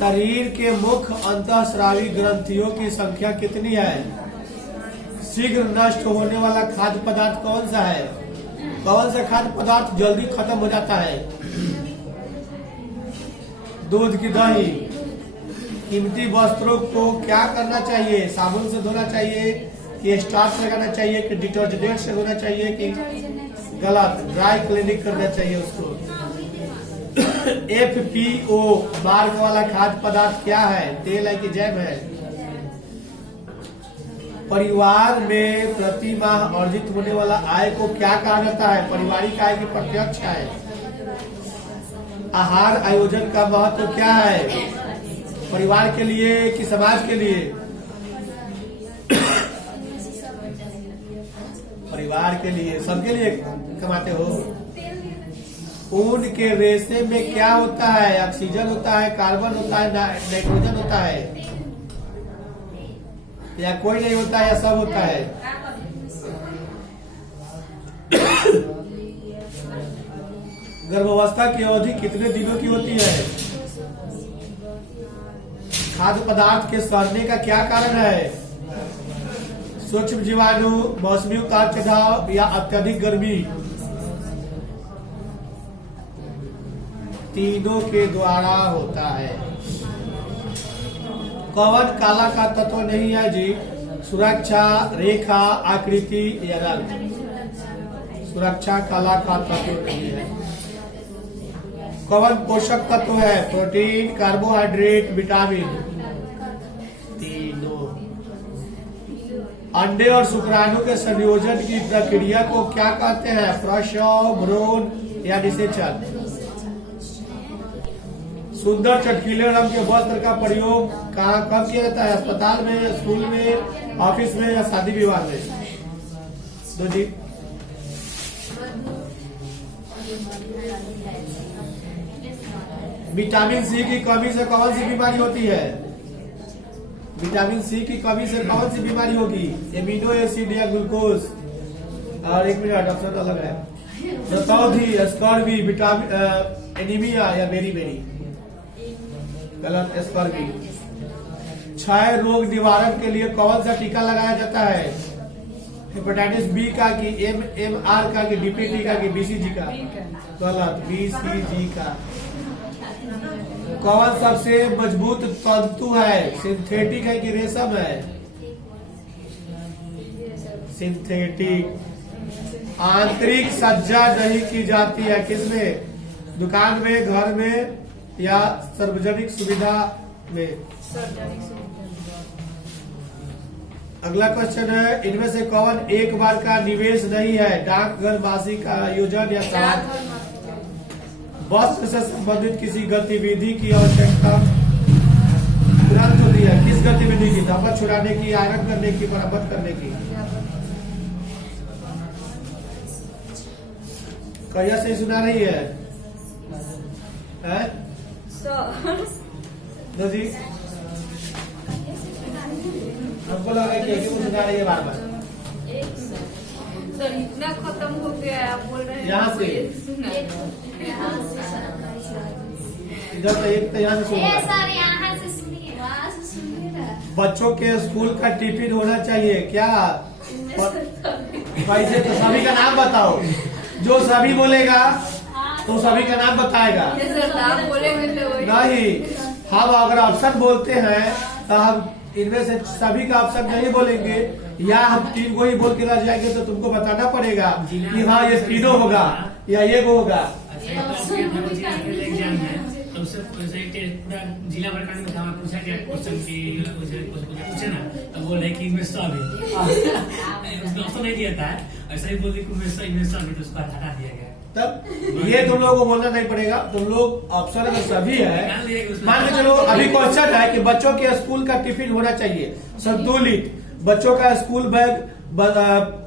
शरीर के मुख्य अंतःस्रावी ग्रंथियों की संख्या कितनी है? शीघ्र नष्ट होने वाला खाद्य पदार्थ कौन सा है? कौन सा खाद्य पदार्थ जल्दी खत्म हो जाता है? दूध की दही। कीमती वस्त्रों को क्या करना चाहिए? साबुन से धोना चाहिए कि स्टार्च लगाना चाहिए कि डिटर्जेंट से धोना चाहिए कि गलत ड्राई क्लीनिंग करना चाहिए उसको? FPO मार्क वाला खाद्य पदार्थ क्या है? तेल है कि जैम है? परिवार में प्रति माह अर्जित होने वाला आय को क्या कहा जाता है? पारिवारिक आय की प्रत्यक्ष आय। आहार आयोजन का महत्व क्या है? परिवार के लिए कि समाज के लिए? परिवार के लिए, सबके लिए कमाते हो। ऊन के रेशे में क्या होता है? ऑक्सीजन होता है, कार्बन होता है, नाइट्रोजन होता है, या कोई नहीं होता है, या सब होता है? गर्भावस्था की अवधि कितने दिनों की होती है? खाद्य पदार्थ के सड़ने का क्या कारण है? सूक्ष्म जीवाणु, मौसमी उतार चढ़ाव, या अत्यधिक गर्मी? तीनों के द्वारा होता है। कौन काला का तत्व नहीं है जी? सुरक्षा, रेखा, आकृति या रंग? सुरक्षा काला का तत्व नहीं है। कौन पोषक तत्व है? Protein, carbohydrate, vitamin? तीनों। अंडे और शुक्राणु के संयोजन की प्रक्रिया को क्या कहते हैं? प्रसव, भ्रूण या निषेचन? सुंदर चटकीले रंग के वस्त्र का प्रयोग कहाँ कब किया जाता है? अस्पताल में, स्कूल में, ऑफिस में या शादी विवाह में? दो जी। विटामिन सी की कमी से कौन सी बीमारी होती है? विटामिन सी की कमी से कौन सी बीमारी होगी? एमिनो एसिड या ग्लूकोज? और एक मिनट, ऑप्शन अलग है। रतौंधी, स्कर्वी, विटामिन एनीमिया या बेरी? गलत, स्कर्वी। क्षय रोग निवारण के लिए कौन सा टीका लगाया जाता है? हेपेटाइटिस बी का कि MMR का कि DPT का कि BCG का? गलत, BCG का। कौन सबसे मजबूत तंतु है? सिंथेटिक है कि रेशम है? सिंथेटिक। आंतरिक सज्जा नहीं की जाती है किसमें? दुकान में, घर में या सार्वजनिक सुविधा में? अगला क्वेश्चन है, इनमें से कौन एक बार का निवेश नहीं है? डाकघर, मासिक आयोजन या साथ? वस्त्र से संबंधित किसी गतिविधि की आवश्यकता तुरंत होती है? किस गतिविधि की? धब्बा छुड़ाने की, आयरन करने की, मरम्मत करने की? कैया से सुना रही है? दो जी। हमको लग रहा है कि सुना रही है बार बार। सर इतना खत्म हो गया है, आप बोल रहे हैं यहाँ से इधर तो एक तो यहाँ से सुनिए। बच्चों के स्कूल का टिफिन होना चाहिए क्या? वैसे तो सभी का नाम बताओ। जो सभी बोलेगा तो सभी का नाम बताएगा। नहीं, हम अगर ऑप्शन बोलते हैं तो हम इनमें से सभी का ऑप्शन नहीं बोलेंगे, या हम तीन को ही बोल के रह जाएंगे तो तुमको बताना पड़ेगा कि हाँ ये तीनों होगा या ये वो होगा। पूरा जिला भर का पूछा गया क्वेश्चन की पूछे ना, तो बोल रहे कि इनमें सब है। उसने ऑप्शन नहीं दिया था, ऐसा ही बोल रही इनमें सब है, तो उसको हटा दिया गया। तब ये तुम लोगों को बोलना नहीं पड़ेगा, तुम लोग ऑप्शन अगर सभी है मान के चलो। अभी क्वेश्चन है कि बच्चों के स्कूल का टिफिन होना चाहिए संतुलित, बच्चों का स्कूल बैग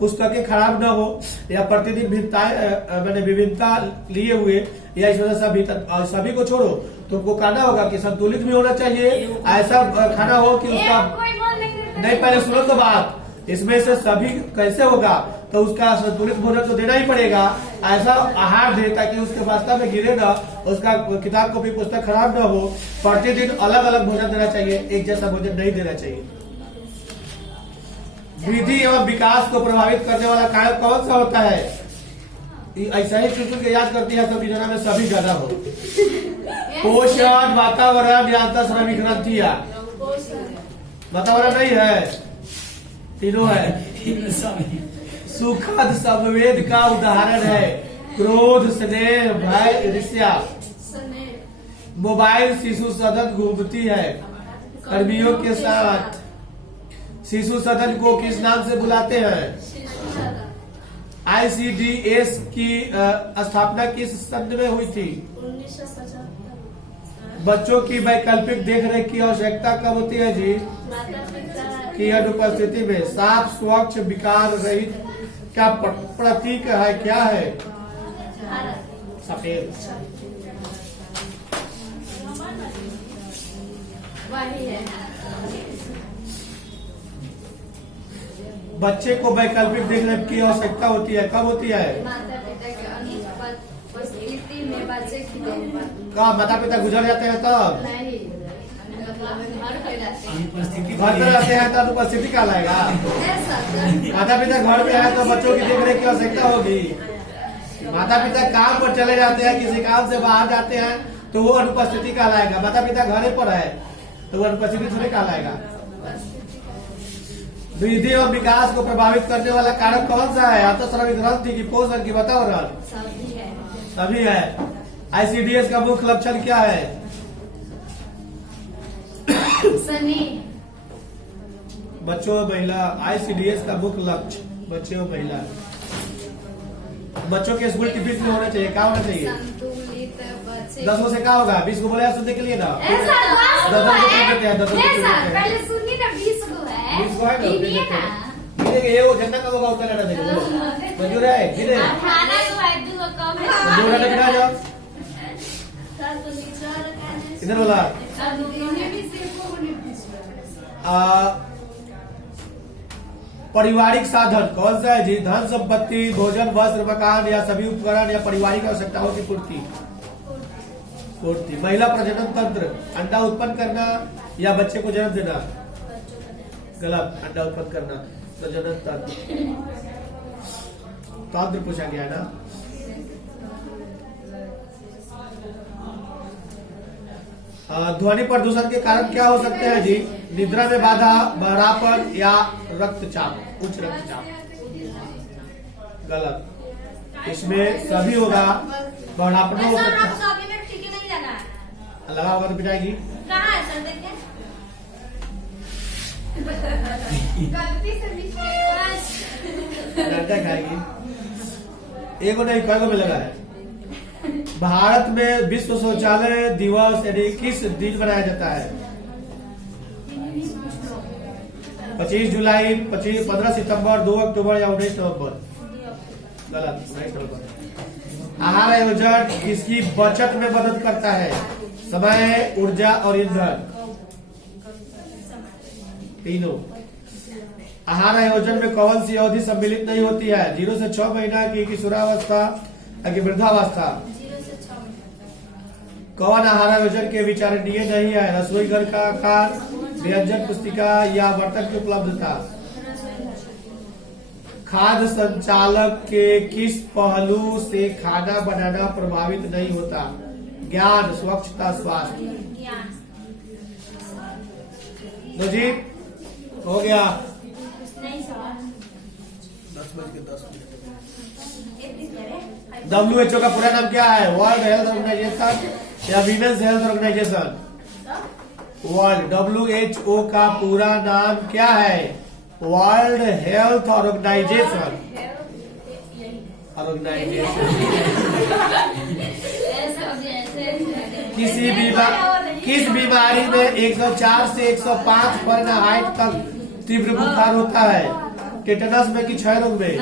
पुस्तकें खराब न हो, या प्रतिदिन मैंने विभिन्नता लिए हुए, या इस वजह से सभी को छोड़ो। तुमको कहना होगा कि संतुलित भी होना चाहिए, ऐसा खाना हो कि उसका नहीं, पहले सुनो तो बात, इसमें से सभी कैसे होगा, तो उसका संतुलित भोजन तो देना ही पड़ेगा। ऐसा आहार दे ताकि उसके वास्तव में गिरे ना, उसका किताब कॉपी पुस्तक खराब ना हो। प्रतिदिन अलग अलग भोजन देना चाहिए, एक जैसा भोजन नहीं देना चाहिए। वृद्धि एवं विकास को प्रभावित करने वाला कारक कौन सा होता है? ऐसा ही चुन के याद करती है सब योजना में सभी ज्यादा हो। पोषण, वातावरण या अंतःस्रावी ग्रंथियां। वातावरण नहीं है, तीनों है। सुखद संवेद का उदाहरण है क्रोध, स्नेह, भय, ईर्ष्या। मोबाइल शिशु सदन घूमती है कर्मियों के साथ। शिशु सदन को किस नाम से बुलाते हैं? ICDS की स्थापना किस सन में हुई थी? 1975। बच्चों की वैकल्पिक देखरेख की आवश्यकता कब होती है जी? की अनुपस्थिति में। साफ, स्वच्छ, विकार रहित क्या प्रतीक है? क्या है? सफेद। वही है। बच्चे को वैकल्पिक देखरेख की आवश्यकता होती है, कब होती है? माता पिता के अनुपस्थिति में बच्चे की देखभाल। कब माता पिता गुजर जाते हैं तब? नहीं, मतलब घर पे रहते हैं। अनुपस्थिति घर पे रहते हैं तो अनुपस्थिति क्या लाएगा? माता पिता घर पे है तो बच्चों की देखरेख की आवश्यकता होगी। माता पिता काम पर चले जाते हैं, किसी काम से बाहर जाते हैं तो वो अनुपस्थिति कहलाएगा। माता पिता घर पर है तो वो अनुपस्थिति थोड़ी कहलाएगा। वृद्धि और विकास को प्रभावित करने वाला कारक कौन सा है? अंतःस्रावी ग्रंथि की, पोषण की, वातावरण? सभी है। ICDS का मुख्य लक्षण क्या है? सनी। बच्चों और महिला। ICDS का मुख्य लक्ष्य बच्चे और महिला। बच्चों के स्कूल टिफिन में होना चाहिए, क्या होना चाहिए? संतुलित बच्चे। 10 से क्या होगा? 20 को बोले सुनने के लिए ना। ऐसा 10 रुपए देते हैं, 10 रुपए देते हैं। पहले सुनिए ना, 20 को है। 20 को है ना, गिनिए देते ना। हैं। गिनेंगे, ये वो झंडा कब होगा उतना लेना चाहिए। मंजूर है? गिने 18 को है, 2 को कम है। मंजूर है? गिना जाओ इधर बोला। पारिवारिक साधन कौन सा है जी? धन, संपत्ति, भोजन, वस्त्र, मकान या सभी उपकरण या पारिवारिक आवश्यकताओं की पूर्ति। महिला प्रजनन तंत्र, अंडा उत्पन्न करना या बच्चे को जन्म देना? गलत। अंडा उत्पन्न करना प्रजनन तंत्र पूछा गया ना। ध्वनि प्रदूषण के कारण क्या हो सकते हैं जी? निद्रा में बाधा, बहरापन या रक्तचाप, उच्च रक्तचाप। गलत। इसमें सभी होगा। बहरापन हो सकता है। लगा होगा तो पिटाएगी। डंडा खाएगी। एक नहीं, कई में लगा है। भारत में विश्व शौचालय दिवस यानी किस दिन मनाया जाता है? 25 जुलाई, 15 सितंबर, 2 अक्टूबर या 19 नवंबर? गलत। 19 नवंबर। आहार आयोजन किसकी बचत में मदद करता है? समय, ऊर्जा और ईंधन, तीनों। आहार आयोजन में कौन सी अवधि सम्मिलित नहीं होती है? 0 से 6 महीना की, किशोरावस्था या वृद्धावस्था? कौन आहार आयोजन के विचारणीय नहीं है? रसोई घर का आकार, व्यंजन पुस्तिका या बर्तन की उपलब्धता? खाद्य संचालक के किस पहलू से खाना बनाना प्रभावित नहीं होता? ज्ञान, स्वच्छता, स्वास्थ्य? लो जी, हो गया। 10:10। WHO का पूरा नाम क्या है? वर्ल्ड हेल्थ ऑर्गेनाइजेशन या women's health organisation? World. WHO का पूरा नाम क्या है? World health organisation. किस बीमारी में 104 से 105 फ़ारेनहाइट तक तीव्र बुखार होता है? टेटनस में कि क्षय रोग में?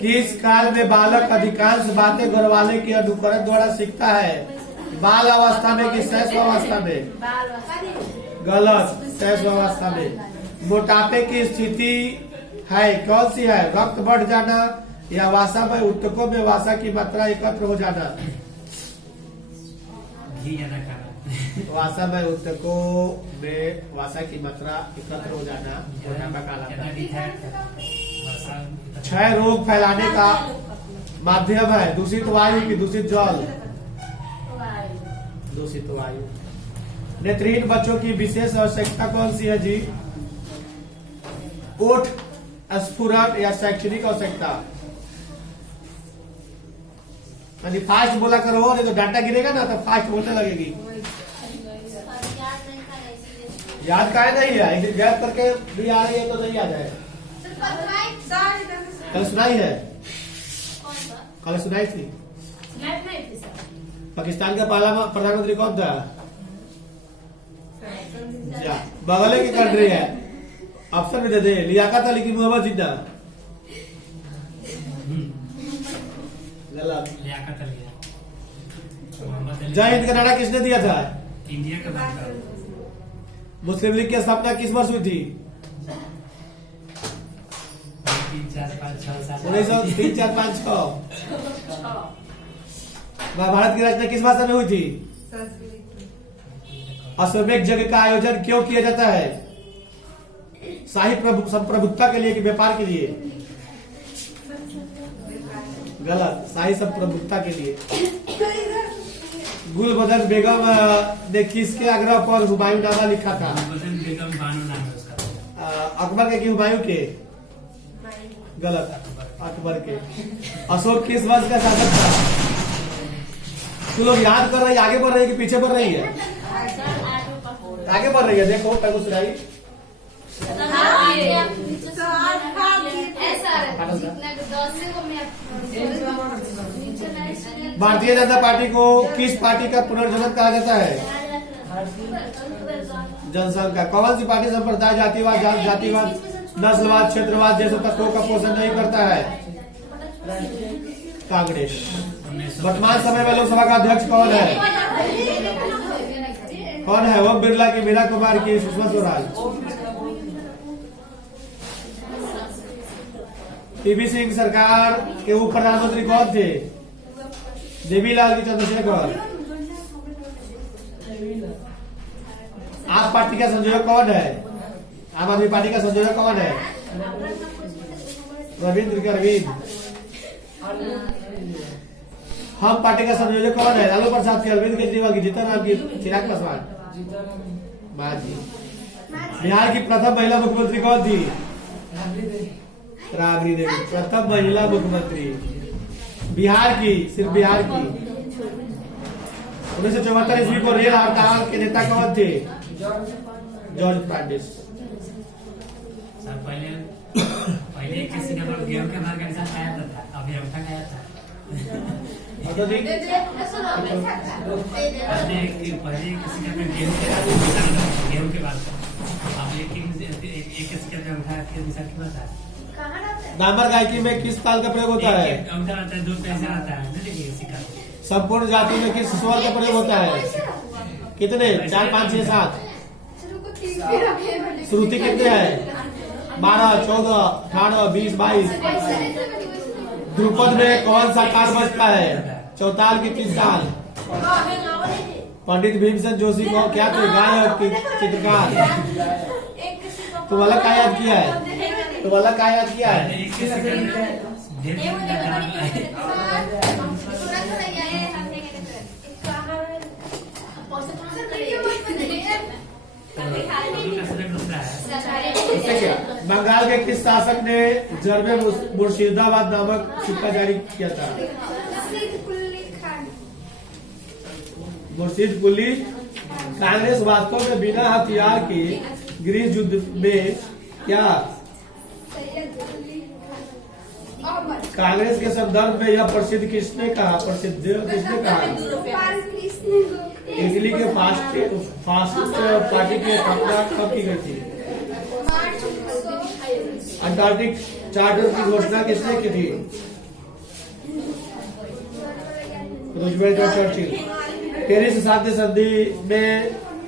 किस काल में बालक अधिकांश बातें घर वाले के अनुकरण द्वारा सीखता है? बाल अवस्था में कि शैशव अवस्था में? गलत। शैशव अवस्था में। मोटापे की स्थिति है कौन सी है? रक्त बढ़ जाना या वासा में ऊतकों में वासा की मात्रा एकत्र हो जाना? घी ज्यादा खाना। वासा में ऊतकों में वासा की मात्रा एकत्र हो जाना मोटापा कहलाता है। क्षय रोग फैलाने का माध्यम है दूषित वायु की दूषित जल, दूषित वायु। नेत्रहीन बच्चों की विशेष आवश्यकता कौन सी है जी? ओठ स्फुरन या शैक्षणिक आवश्यकता। यदि फास्ट बोला करो नहीं तो डांटा गिरेगा ना तो फास्ट बोलने लगेगी। याद का नहीं है, एक दिन गैप करके भी आ रही है तो नहीं आ जाए। कल सुनाई है, कल सुनाई थी। पाकिस्तान का पहला प्रधानमंत्री कौन था? बगल की कंट्री है, ऑप्शन भी दे दे। लियाकत अली की मोहम्मद जिन्ना। गलत। लियाकत अली। जय हिंद का नारा किसने दिया था? इंडिया का बात करो। मुस्लिम लीग की स्थापना किस वर्ष हुई थी? 3, 4, 5, 6, 7 1903, 4, 5, 6। महाभारत की रचना किस भाषा में हुई थी? अश्वमेध यज्ञ का आयोजन क्यों किया जाता है? शाही संप्रभुता के लिए कि व्यापार के लिए? गलत, शाही संप्रभुता के लिए। गुलबदन बेगम ने किसके आग्रह पर हुमायूं नामा लिखा था? गुलबदन बेगम बानो नाम है उसका। अकबर के कि हुमायूं के? गलत, अकबर के। अशोक किस वंश का शासक था? तू लोग याद कर रही है, आगे बढ़ रही है कि पीछे बढ़ रही है? आगे बढ़ रही है, देखो पहले सुनाई। भारतीय जनता पार्टी को किस पार्टी का पुनर्जन्म कहा जाता है? जनसंघ का। कौन सी पार्टी संप्रदाय, जातिवाद, जातिवाद, नस्लवाद, क्षेत्रवाद जैसे तत्वों का पोषण नहीं करता है? कांग्रेस। वर्तमान समय में लोकसभा का अध्यक्ष कौन है? कौन है? ओम बिरला की, मीरा कुमार की, सुषमा स्वराज। पीवी सिंह सरकार के उप प्रधानमंत्री कौन थे? देवीलाल की चंद्रशेखर। आप पार्टी का संयोजक कौन है? आम आदमी पार्टी का संयोजक कौन है? रविंद्र के अरविंद। हम पार्टी का संयोजक कौन है? लालू प्रसाद की, अरविंद केजरीवाल की, जीतन राम की, चिराग पासवान। बाजी। बिहार की प्रथम महिला मुख्यमंत्री कौन थी? राबड़ी देवी, प्रथम महिला मुख्यमंत्री बिहार की, सिर्फ बिहार की। 1974 ईस्वी को रेल हड़ताल के नेता कौन थे? जॉर्ज फर्नांडिस। पहले किसी ने गेहूं के मार्केट से खाया था, अभी अंगूठा खाया था। पहले किसी ने गेहूं के बाद अब एक किसी का अंगूठा के निशान क्यों आता है? डामर गायकी में किस ताल का प्रयोग होता है? अंगूठा आता है, 2 पैसे आता है ना, देखिए सिक्का। संपूर्ण जाति में किस स्वर का प्रयोग होता है? कितने? 4, 5, 6, 7। श्रुति कितने हैं? 12, 14, 18, 20, 22। ध्रुपद में कौन सा कार बजता है? चौताल की किस ताल? पंडित भीमसेन जोशी को क्या थे? गायक की चित्रकार। तुम्हारा क्या याद किया है? तुम्हारा क्या याद किया है? क्या बंगाल के किस शासक ने जरबे मुर्शिदाबाद नामक सिक्का जारी किया था? मुर्शिद कुली। कांग्रेस वास्तव में बिना हथियार के गृह युद्ध में क्या? कांग्रेस के संदर्भ में यह प्रसिद्ध किसने कहा? प्रसिद्ध किसने कहा? इटली के फासिस्ट पार्टी की स्थापना कब की गई थी? अंटार्कटिक चार्टर की घोषणा किसने की थी? रूजवेल्ट और चर्चिल। पेरिस शांति संधि में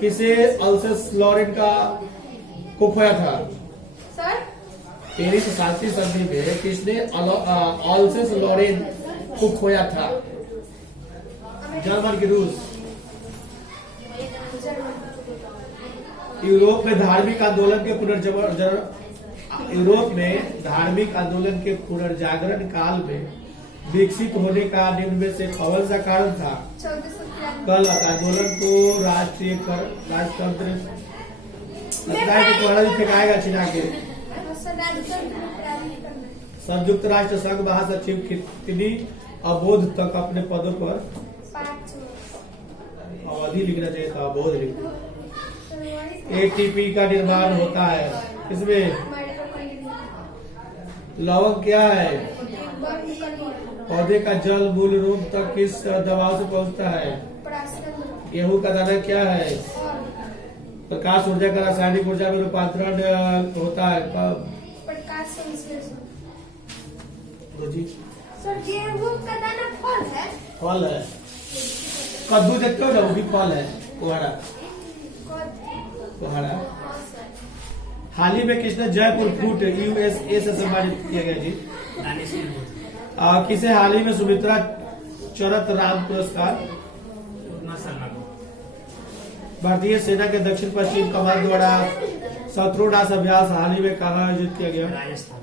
किसे अल्सस लॉरेन का को खोया था? सर 1337 सदी में किसने ऑल्सेस लॉरेन को खोया था? जर्मन की रूस। यूरोप में धार्मिक आंदोलन के पुनर्जागरण काल में विकसित होने का निम्न में से कौन सा कारण था? 1493 कल आंदोलन को राजतंत्र लगता है कि तुम्हारा भी फेंकाएगा छिना के। संयुक्त राष्ट्र संघ महासचिव कितनी अवोध तक अपने पदों पर? 5 अवधि लिखना चाहिए था, अवोध लिखना। एटीपी का निर्माण होता है इसमें। लवंग क्या है? पौधे का जल मूल रूप तक किस दबाव से पहुंचता है? गेहूं का दाना क्या है? प्रकाश ऊर्जा का रासायनिक ऊर्जा में रूपांतरण होता है कब? प्रकाश संश्लेषण। जी सर गेहूं का दाना फल है? फल है। कद्दू देखते हो ना, वो भी फल है। कोहड़ा हाल ही में किसने जयपुर फूड यूएसए से सम्मानित किया गया जी? दानिश अहमद। किसे हाल ही में सुमित्रा चरत राम पुरस्कार? उतना शर्मा को। भारतीय सेना के दक्षिण पश्चिम कमान द्वारा शत्रु नाश अभ्यास हाल ही में कहाँ आयोजित किया गया? राजस्थान।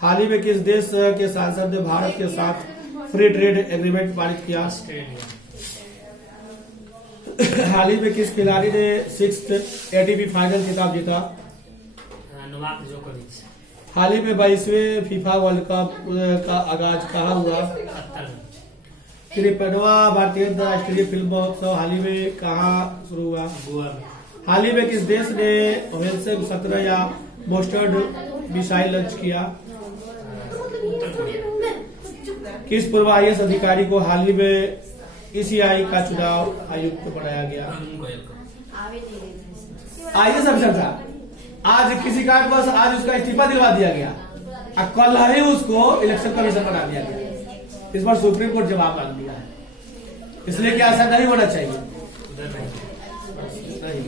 हाल ही में किस देश के सांसद ने भारत के साथ फ्री ट्रेड एग्रीमेंट पारित किया? ऑस्ट्रेलिया। हाल ही में किस खिलाड़ी ने 6th एटीपी फाइनल खिताब जीता? नोवाक जोकोविच। हाल ही में 22वें फीफा वर्ल्ड कप का आगाज कहाँ हुआ? कतर में। 53वां भारतीय अंतर्राष्ट्रीय फिल्म महोत्सव हाल ही में कहाँ शुरू हुआ? गोवा में। हाल ही में किस देश ने हेलसिंकी 17 या मोस्टर्ड मिसाइल लॉन्च किया? उत्तर कोरिया। किस पूर्व IAS अधिकारी को हाल ही में ECI का चुनाव आयुक्त बनाया गया? अरुण गोयल को। IAS अफसर था। आज किसी कारण बस आज उसका इस्तीफा दिलवा दिया गया और कल ही उसको इलेक्शन कमीशन बना दिया गया। इस पर सुप्रीम कोर्ट जवाब मांग दिया है, इसलिए कि ऐसा नहीं होना चाहिए। उधर नहीं। नहीं।